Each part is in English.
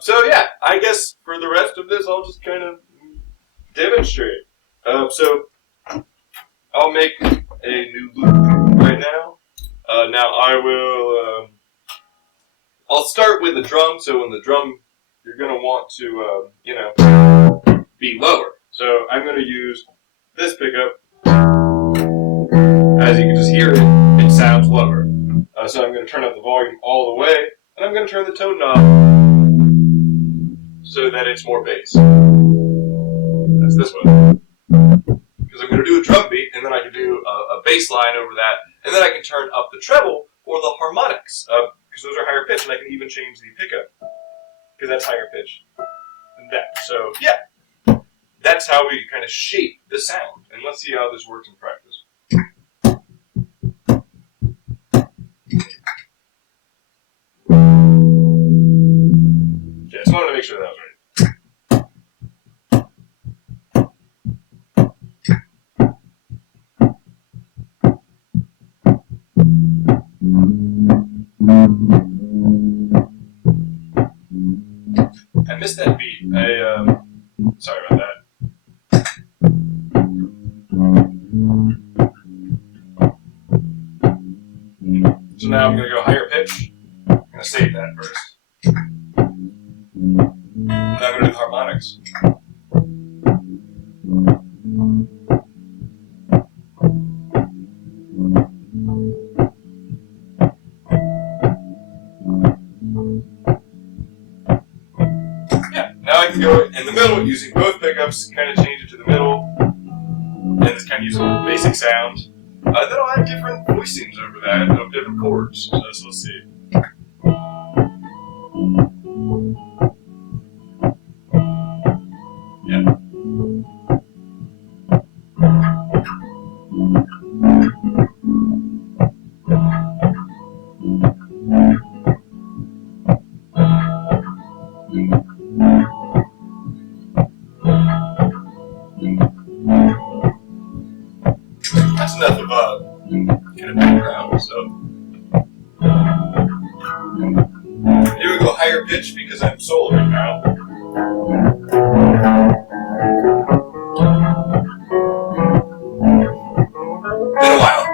So yeah, I guess for the rest of this, I'll just kind of demonstrate. So I'll make a new loop right now. Now I will. I'll start with the drum. So in the drum, you're gonna want to, be lower. So I'm gonna use this pickup. As you can just hear it, it sounds lower. So I'm gonna turn up the volume all the way, and I'm gonna turn the tone knob so that it's more bass. That's this one. Because I'm going to do a drum beat, and then I can do a bass line over that, and then I can turn up the treble or the harmonics, because those are higher pitch, and I can even change the pickup, because that's higher pitch than that. So, yeah, that's how we kind of shape the sound, and let's see how this works in practice. Okay, just wanted to make sure that was right. I missed that beat. Sorry about that. So now I'm going to go higher pitch. I'm going to save that first. And I'm going to do the harmonics. Now I can go in the middle using both pickups, kind of change it to the middle, and just kind of use a basic sound. Then I'll add different voicings over that of different chords. So let's see. Yeah. That's enough of kind of background. So here we go, higher pitch because I'm solo right now. Been a while.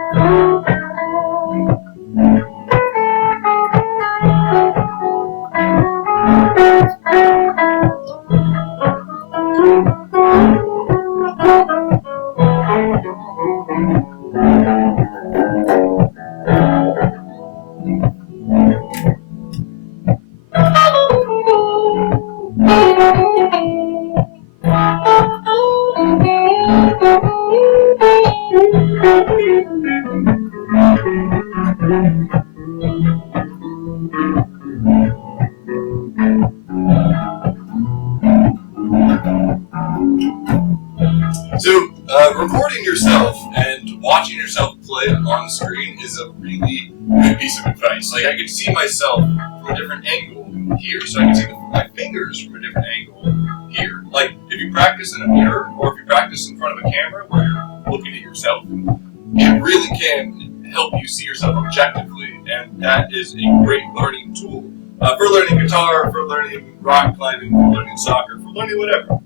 So, recording yourself and watching yourself play on screen is a really good piece of advice. Like, I can see myself from a different angle here, so I can see my fingers from a different angle here. Like, if you practice in a mirror, or if you practice in front of a camera where you're looking at yourself, it really can help you see yourself objectively, and that is a great learning tool for learning guitar, for learning rock climbing, for learning soccer, for learning whatever.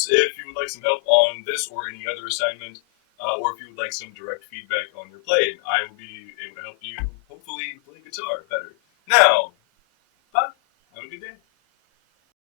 comments if you would like some help on this or any other assignment, or if you would like some direct feedback on your playing. I will be able to help you hopefully play guitar better. Now,